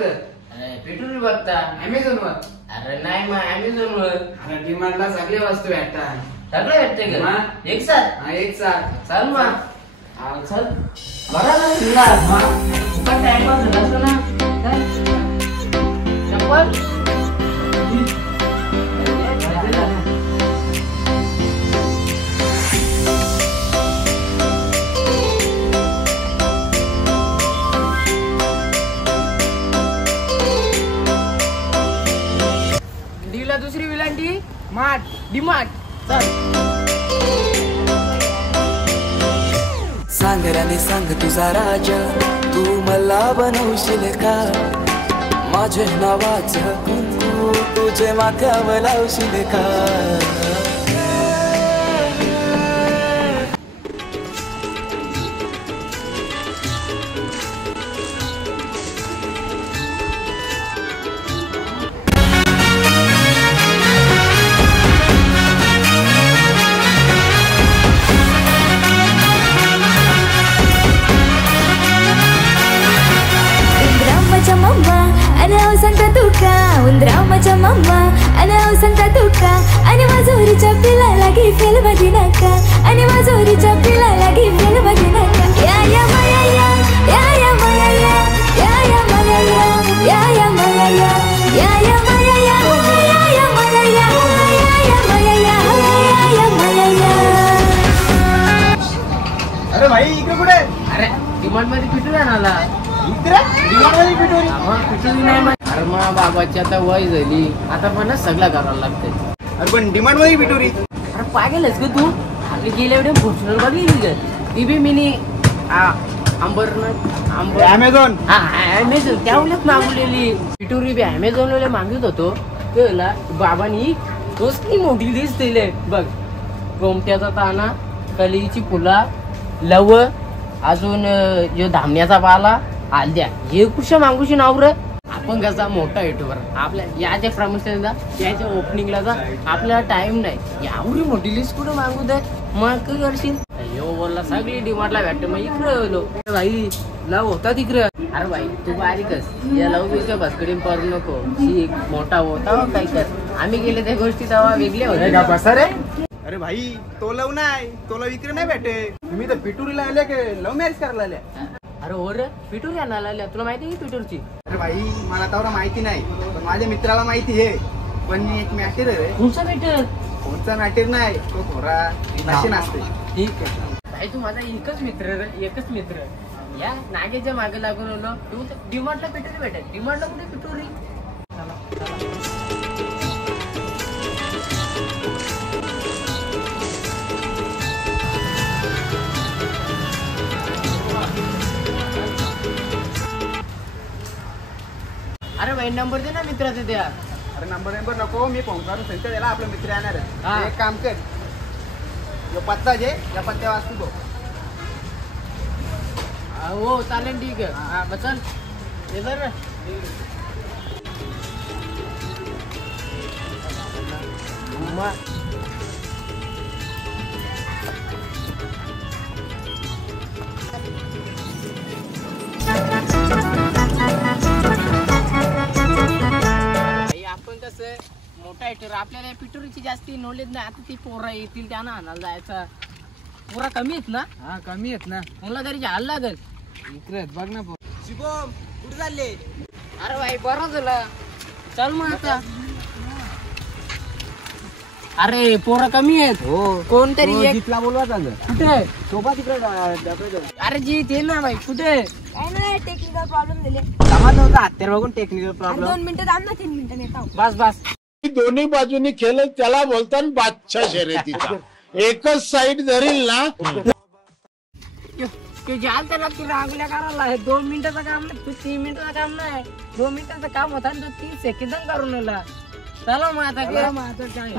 बघतं? अरे पिटुरी बघता अमेझॉन वर? अरे नाही मग अमेझॉन वर अरे डिमांडला सगळे वस्तू भेटतात. सगळं भेटते का एक साथ? हा एक साथ. चल मग चल बरं तुला टाइमपास झाला ना चप्पल डीला दुसरी विलांटी मार्ट डीमार्ट. चल सांग राणी सांग तुझा राजा तू मला बनवशील का माझे नावाचं कुंकू तुझे माथ्यावर लावशील का. उंदराव माझ्या मम्मा आणि सांगता तुका आणि माझोरीच्या पिलाला घे फेल मध्ये नका आणि माझोरीच्या पिलाला घे फेल मध्ये नका. या या माया या या या माया या या या माया या या या माया या या या माया या या या माया या या या माया या या माया या. अरे भाई इकडे कुठे? अरे डिमांड मध्ये पिटुरी आणाला. इकडे डिमांड मध्ये पिटुरी? पिटुरी नाही. अरे मग बाबाची आता वय झाली आता पण सगळं करायला लागतंय. अरे पण डिमांड मध्ये पिटुरी? अरे पागेलच ग तू. आपली गेल्या एवढे फॉर्च्युनर बघली ग ती बी मिनी आंबर अमेझॉन. हा अमेझॉन त्यावेळेस मागवलेली पिटुरी बी अमेझॉन वाले मागत होतो त्याला बाबांनी तोच मोठी लिस्ट दिले बघ. गोमट्याचा ताना कलीची फुला लव अजून जो धामण्याचा पाला आलद्या हे कुशा मागूशी नाव रे. आपण कसा मोठा युट्यूबर आपल्या याच्या प्रमोशनला याच्या ओपनिंगला जा आपल्याला टाइम नाही एवढी मोठी लिस्ट कुठे मागू दे. मग काय करशील अयो बोलला सगळी डिमांडला भेटते मग इकडे आलो भाई लव होता तिकडे. अरे भाई तू बारीकच या लव बीच्या भास्कडी करू नको शिक मोठा होता काय कर आम्ही गेले त्या गोष्टी तेव्हा वेगळ्या होत्या बसा रे. अरे भाई तो लव नाही तो लव इकडे नाही भेटे. तुम्ही तर पिटुरीला आले की लव्ह मॅरेज करायला आल्या? अरे हो रे पिटुरी आणायला आल्या तुला माहिती आहे की पिटूरची? अरे भाई मला तेवढं माहिती नाही पण माझ्या मित्राला माहिती आहे. पण एक मॅटर आहे रे. तुमचा पिटर? कोणचा मॅटर नाही तो थोडा नशीन असते. ठीक आहे भाई तू माझा एकच मित्र रे एकच मित्र. या नागेच्या मागे लागून आलो तू डिमांडला पिटुरी भेटेल. डिमांडला कुठे पिटुरी? अरे भाई नंबर दे ना मित्राचा द्या. अरे नंबर नको मी फोन करून सांगतो त्याला आपला मित्र येणार आहे. एक काम कर जो पत्ता जे या पत्त्या वाचतो तो. हो चालेल ठीक आहे. हा बचल ये जर आपण कसं मोठा येटर आपल्याला पिटुरीची जास्ती नॉलेज नाही. आता ती पोरा येतील त्यांना आणायला जायचा पोरा कमी आहेत ना? हा कमी आहेत ना. मला तरी जायला लागेल इकडे बघ ना. शिवम कुठे चालले? अरे भाई बरं झालं चल मग आता. अरे पोरं कमी आहेत. हो कोणतरी एक जितला बोलवा चाललं. कुठे सोबत तिकडे. अरे जी ते ना भाई कुठे? काय नाही टेक्निकल प्रॉब्लेम दिले. समाज नव्हता हत्यार बघून टेक्निकल प्रॉब्लेम. 2 मिनिटं थांब ना 3 मिनिटं येतो. बस बस दोन्ही बाजूनी खेळ त्याला बोलतात बादशाह शर्यतीचा. एकच साईड धरील ना ते जाल त्याला तू रागल्या करायला आहे. 2 मिनिटाचं काम नाही तू 3 मिनिटाचं काम नाही. 2 मिनिटाचं काम होता तू 3 सेकंद करून नेला. चला मग आता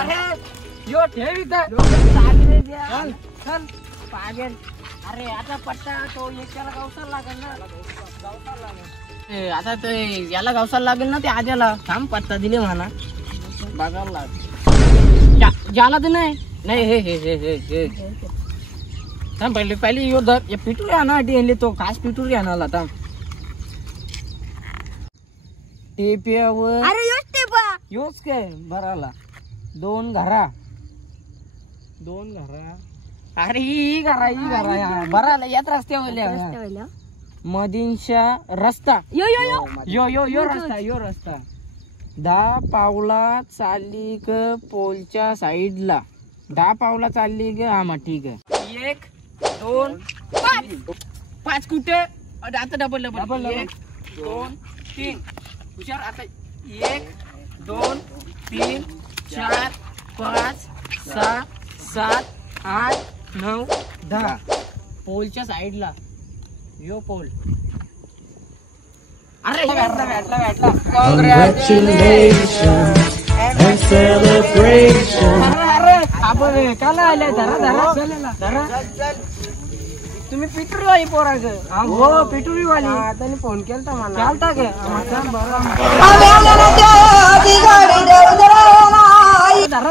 अरे यो ठेव इथं. चल पागल. अरे आता पट्टा तो एकाला गावसाला लागेल ना. आता ते याला गावसाला लागेल ना ते आद्याला. थांब पत्ता दिले म्हणा बघायला लाग ज्याला ते नाही हे हे हे हे हे थांब पहिले यो धर पिटुरी आणा तो खास पिटुरी आणाला थांब. टेप्यावर अरे योच टेपा योच काय भराला 2 घरा अरे ही घरा भराला यात रस्त्यावर मदीनशा रस्ता यो रस्ता 10 पावला चालली ग पोलच्या साईडला 10 पावला चालली ग हा मग ठीक आहे 1 2 5 कुठे आता डबल 1 2 3 हुशार आता 1 2 3 4 5 6 7 8 9 10 पोलच्या साईडला यो पोल अरे भेटला काला आले धरा तुम्ही पिटूरवाली पोरा हो पिटूरीवाली त्यांनी फोन केलता मला चालता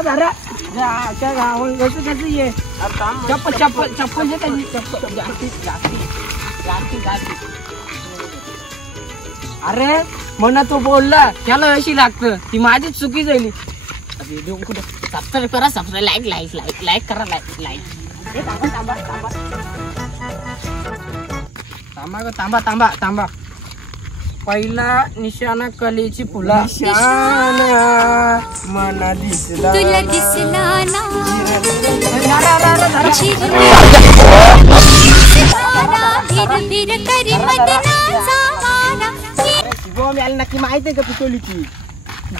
धरा ये चप्पल अरे म्हणा तो बोलला त्याला अशी लागतं ती माझीच चुकी झाली कुठे सबस्क्राईब करा लाईक करा तांबा पहिला निशाणा कलेची फुला मना दिसला तुला दिसला नक्की माहिती आहे का पिटोलीची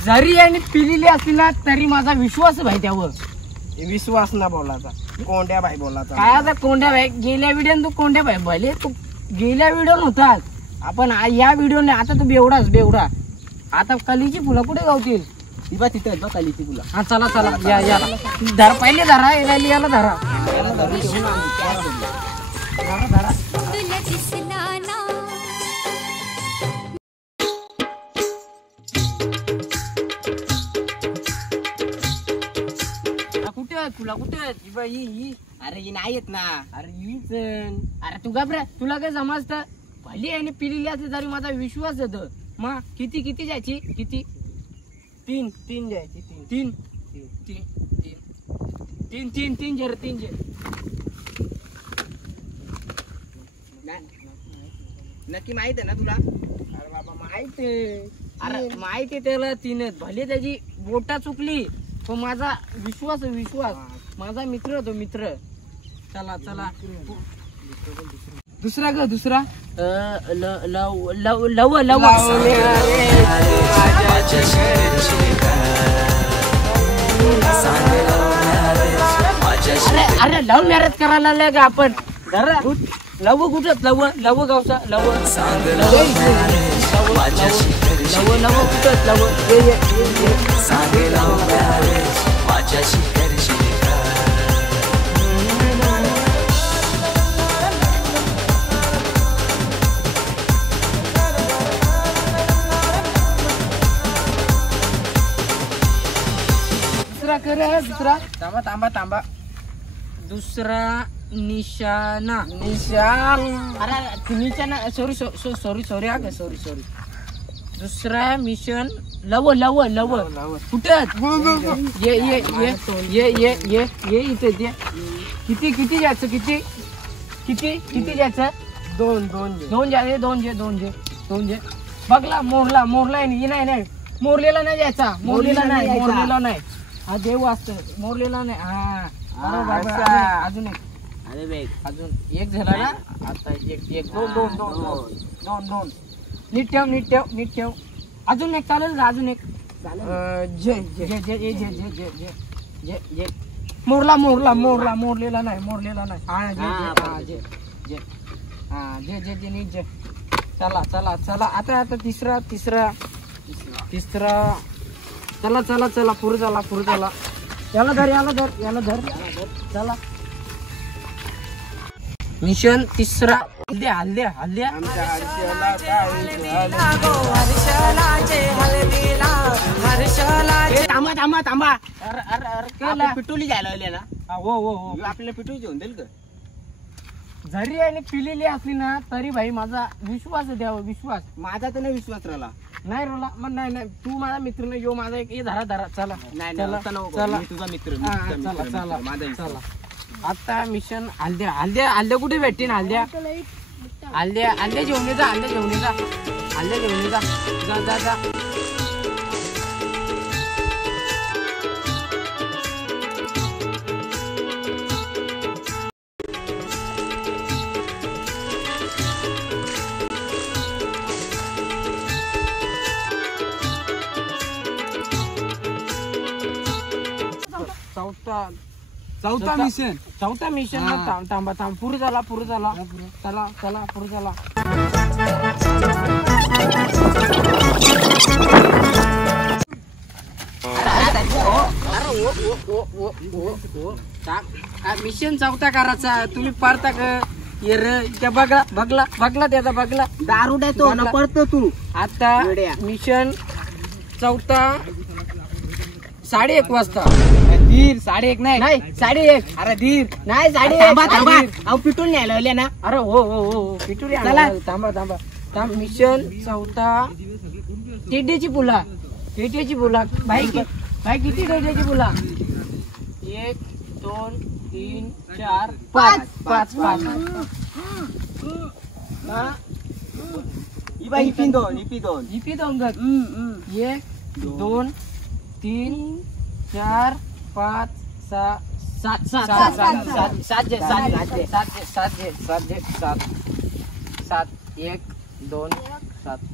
जरी आणि पिलेली असली ना तरी माझा विश्वास भाई त्यावर विश्वास ना बोलायचा कोंड्या भाई बोलायचा काय आता कोंड्या भाई गेल्या व्हिडिओ तू कोंड्या भाई भले तू गेल्या व्हिडिओ नव्हताच आपण या व्हिडिओने आता तू बेवडा आता कलीची फुलं कुठे गावतील तिथं बघ कलीची फुलं हा चला या धरा पहिले धरा याला धरा तुला दिसला ना कुठे अरे ही नाही येत ना अरे हीच अरे तू घाबरा तुला काय समजत भली आणि पिलेली असली तरी माझा विश्वास येतो मग किती जायची किती 3 जायची 3 नक्की माहित आहे ना तुला अरे बाबा माहिती त्याला 3च भले त्याची बोटा चुकली तो माझा विश्वास माझा मित्र होतो मित्र चला दुसरा लव अरे लव मॅरेज करायला आलाय का आपण लव कुठं लव गावचा लव कुठं लव दुसरा तांबा दुसरा निशाणा अरे निशाणा सॉरी दुसरा मिशन लव कुठं ये इथे किती जायचं किती जायचं 2 बघला मोरला नाही मोरलेला नाही जायचा मोरलेला नाही हा देव असत मोरलेला नाही हा अजून एक झाला ना आता एक 2 नीट ठेव अजून एक चालेल अजून एक जे मोरलेला नाही जे नीट जे चला आता तिसरा चला पुढे चला याला धर चला मिशन तिसरा हल्द्या थांबा अरे पिटोली जायला ना हो आपल्याला पिटोली घेऊन देईल का जरी आणि पिलेली असली ना तरी भाई माझा विश्वास द्यावा विश्वास माझा तर नाही विश्वास राहिला नाही रोला मग नाही तू माझा मित्र नाही यो माझा एक धरा चला नाही चला असं नको. चला मी तुझा मित्र हा, चला आता मिशन हल्द्या कुठे भेटतील हल्द्या जेवणे जा जा चौथा मिशन थांबा पुढे झाला चला पुढे झाला मिशन चौथा करायचा तुम्ही पारता का त्या बघला त्याचा बघला दारू तो पडतो तू आता मिशन चौथा 1:30 वाजता धीर 1:30 नाही 1:30 अरे धीर नाही 1:30 थांबा अहो पिटून न्यायला ना अरे हो पिटूरी चला थांबा मिशन चौथा टेड्याची पुला भाई किती टेड्याची पुला 1 2 3 4 5 हिपी दोन 1 2 3 4 5 6 7 1 2 7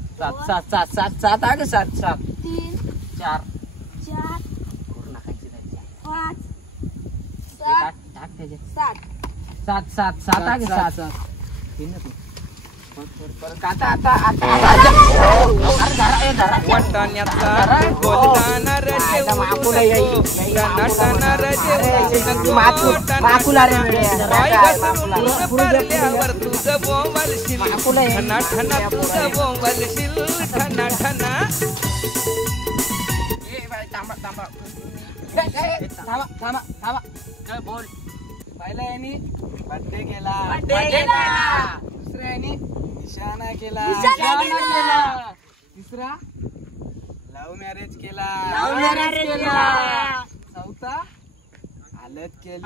4 बोल पहिला यांनी बर्थडे केला दुसऱ्या यांनी निशाणा केला तिसरा लव्ह मॅरेज केला चौथा हालत केली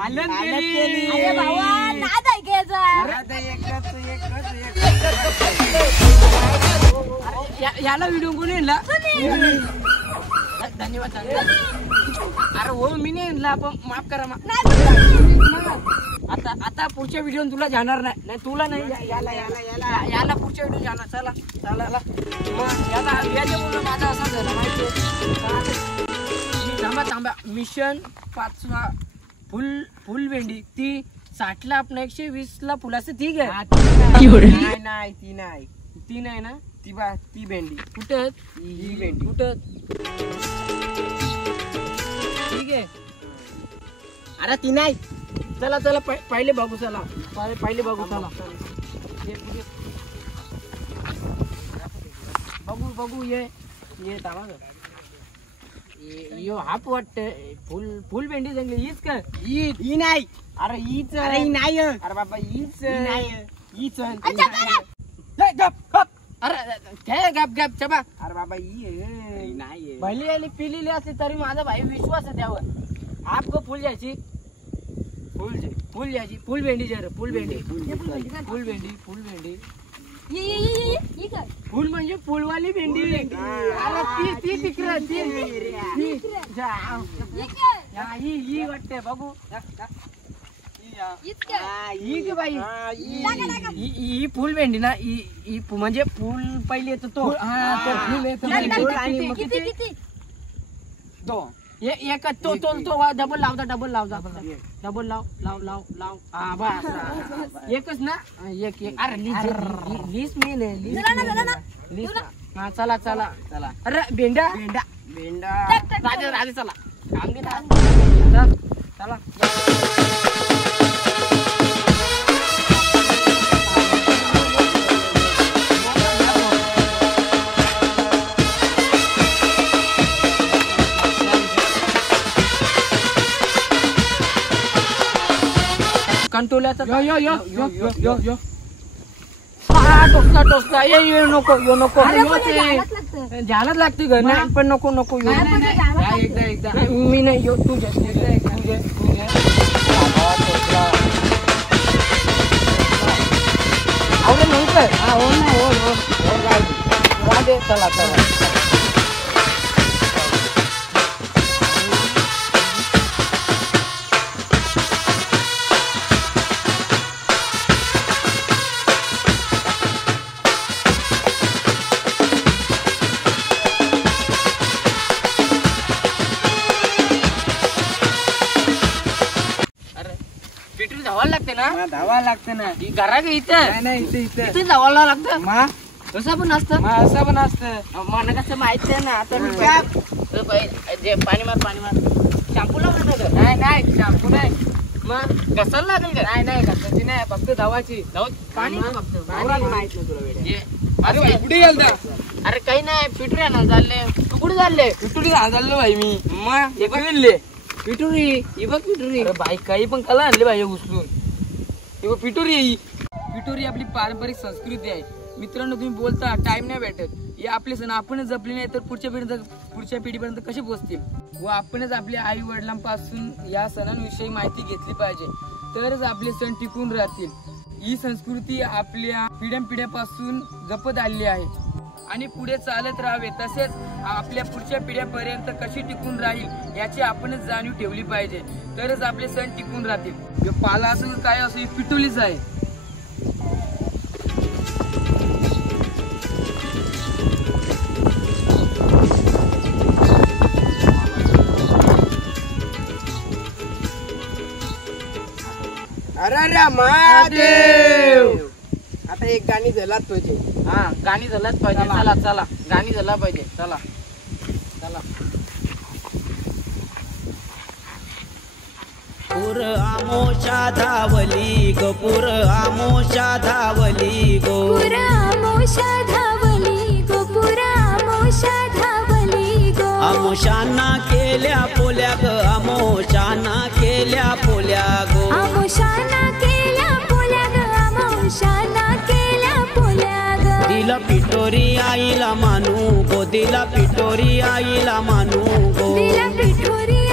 याला व्हिडिओ कोणी आणला धन्यवाद अरे हो मी नाही आणला पण माफ करा आता पुढच्या व्हिडिओ तुला जाणार नाही तुला नाही याला पुढच्या व्हिडिओ जाणार चला मग याच्या मुलं माझा असा झाला माहिती थांबा मिशन 5वा फुल भेंडी ती 60 ला आपण 120 ला फुलाचं ठीक आहे नाही ती नाही ना ती भेंडी कुठं ही भेंडी कुठं ठीक आहे अरे ती नाही चला पहिले बघू चला बघू ये थांबा यो हाप वाटत फुल भेंडी चांगली हीच का ही नाही अरे हीच अरे ही नाही अरे बाबा हीच हीच अरे गप चबा अरे बाबा ही नाही भली आणि पिलेली असली तरी माझा भाई विश्वास आहे त्यावर आपको फुल जायची फुल भेंडी फुल भेंडी फुल म्हणजे फुलवाली भेंडी अरे ती तिकडे ही वाटते बघू ही बाई ही फुल भेंडी ना ही म्हणजे फुल पहिले येतो तो एक तो डबल लावता हा बस एकच ना एक अरे लिस्ट मेन आहे हा चला अरे भेंडा राजा चला काम घे चला कंटोल्याचा टोचला ये नको अरे पण हे ध्यानात लागतं. ध्यानात लागते घर नाही पण नको नाही, पण ते ध्यानात लागतं. एकदा मी नाही येऊ तुझ्या चला पिटू धावायला लागते ना धावा लागतं ना. घरा का इथं नाही इथे इथे धावायला लागतं मा कसं पण असतं असं पण असतं. मला कसं माहिती आहे ना आता मी पाणी मार शॅम्पू लावलं नाही शॅम्पू नाही. मग कसाला लागेल का नाही घासाची नाही फक्त धावाची. पाणी फक्त पाणी माहित नाही तुला वेड्या. अरे अरे कुठे गेलता? अरे काही नाही पिटूरी ना चालले तू कुठे चालले पिटुरी झालं भाई मी. मग हे बघितले पिटुरी ही बघ पिटुरी अरे भाई काही पण कला आणले भाई उचलून. हे बघ पिटुरी आपली पारंपरिक संस्कृती आहे. मित्रांनो तुम्ही बोलता टाइम नाही भेटत. हे आपले सण आपणच जपले नाही तर पुढच्या पिढीपर्यंत कसे पोहोचतील. व आपणच आपल्या आई वडिलांपासून या सणांविषयी माहिती घेतली पाहिजे तरच आपले सण टिकून राहतील. ही संस्कृती आपल्या पिढ्यापासून जपत आलेली आहे आणि पुढे चालत राहावे. तसेच आपल्या पुढच्या पिढ्यापर्यंत कशी टिकून राहील याची आपणच जाणीव ठेवली पाहिजे तरच आपले सण टिकून राहतील. पाला असं काय असं ही पिटुलीच आहे. अरे महादेव. आता एक गाणी झालात तुझे. हा गाणी झालाच पाहिजे. चला गाणी झाला पाहिजे. चला पुर आमोशा धावली गो पुर आमोशा धावली गो पुर आमोशा धावली गो पुर आमोशा धावली गो आमोशाना केल्या पोल्या ग आमोशाना केल्या पोल्या गो आमोशाना केल्या पोल्या ग आमोशाना केल्या पोल्या ग दिला पिटोरी आईला मानू गो दिला पिटोरी आईला मानू गो दिला पिठोरी